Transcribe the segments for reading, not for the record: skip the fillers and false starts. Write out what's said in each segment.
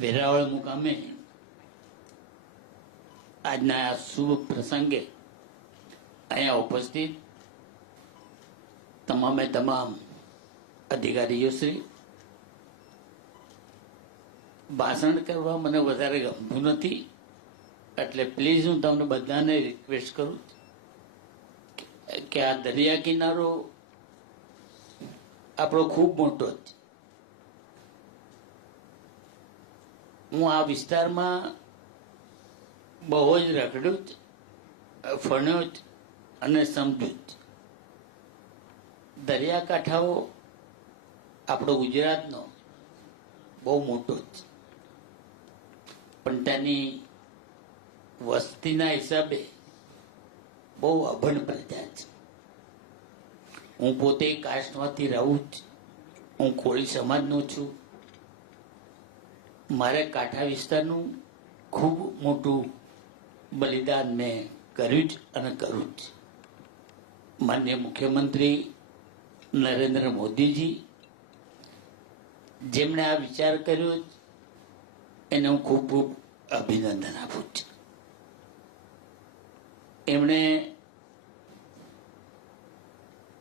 વેરાવળ મુકામે આજના આ શુભ પ્રસંગે અહીંયા ઉપસ્થિત તમામે તમામ અધિકારીઓ શ્રી, ભાષણ કરવા મને વધારે ગમતું નથી, એટલે પ્લીઝ હું તમને બધાને રિક્વેસ્ટ કરું કે આ દરિયા કિનારો આપણો ખૂબ મોટો છે. હું આ વિસ્તારમાં બહુ જ રખડ્યું જ, ફણ્યો જ અને સમજ્યું જ. દરિયાકાંઠાઓ આપણો ગુજરાતનો બહુ મોટો જ, પણ તેની વસ્તીના હિસાબે બહુ અભણ પ્રજા છે. હું પોતે કાસ્ટમાંથી રહું જ, હું કોળી સમાજનો છું. મારે કાંઠા વિસ્તારનું ખૂબ મોટું બલિદાન મેં કર્યું જ અને કરું જ. માનનીય મુખ્યમંત્રી નરેન્દ્ર મોદીજી જેમણે આ વિચાર કર્યો એને હું ખૂબ ખૂબ અભિનંદન આપું છું. એમણે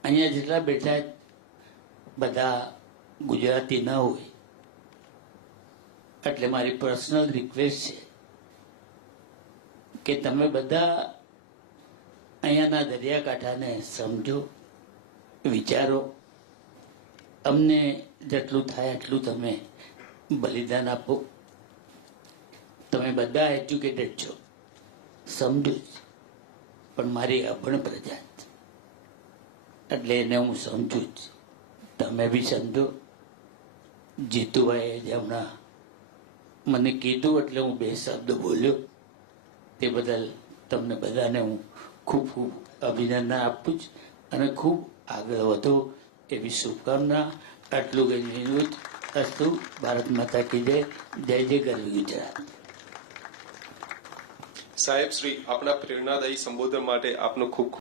અહીંયા જેટલા બેઠા બધા ગુજરાતી ના હોય, એટલે મારી પર્સનલ રિક્વેસ્ટ છે કે તમે બધા અહીંયાના દરિયાકાંઠાને સમજો, વિચારો. અમને જેટલું થાય એટલું તમે બલિદાન આપો. તમે બધા એજ્યુકેટેડ છો, સમજો જ, પણ મારી અભણ પ્રજા છે એટલે એને હું સમજુ જ. તમે બી સમજો. જીતુભાઈએ જે હમણાં મને કીધું એટલે હું બે શબ્દ બોલ્યો, તે બદલ તમને બધાને હું ખૂબ ખૂબ અભિનંદન આપું છું અને ખૂબ આગળ વધો એવી શુભકામના. આટલું કહીને અસ્તુ. ભારત માતા કી જય. જય જય ગરવી ગુજરાત. સાહેબ શ્રી, આપના પ્રેરણાદાયી સંબોધન માટે આપનો ખૂબ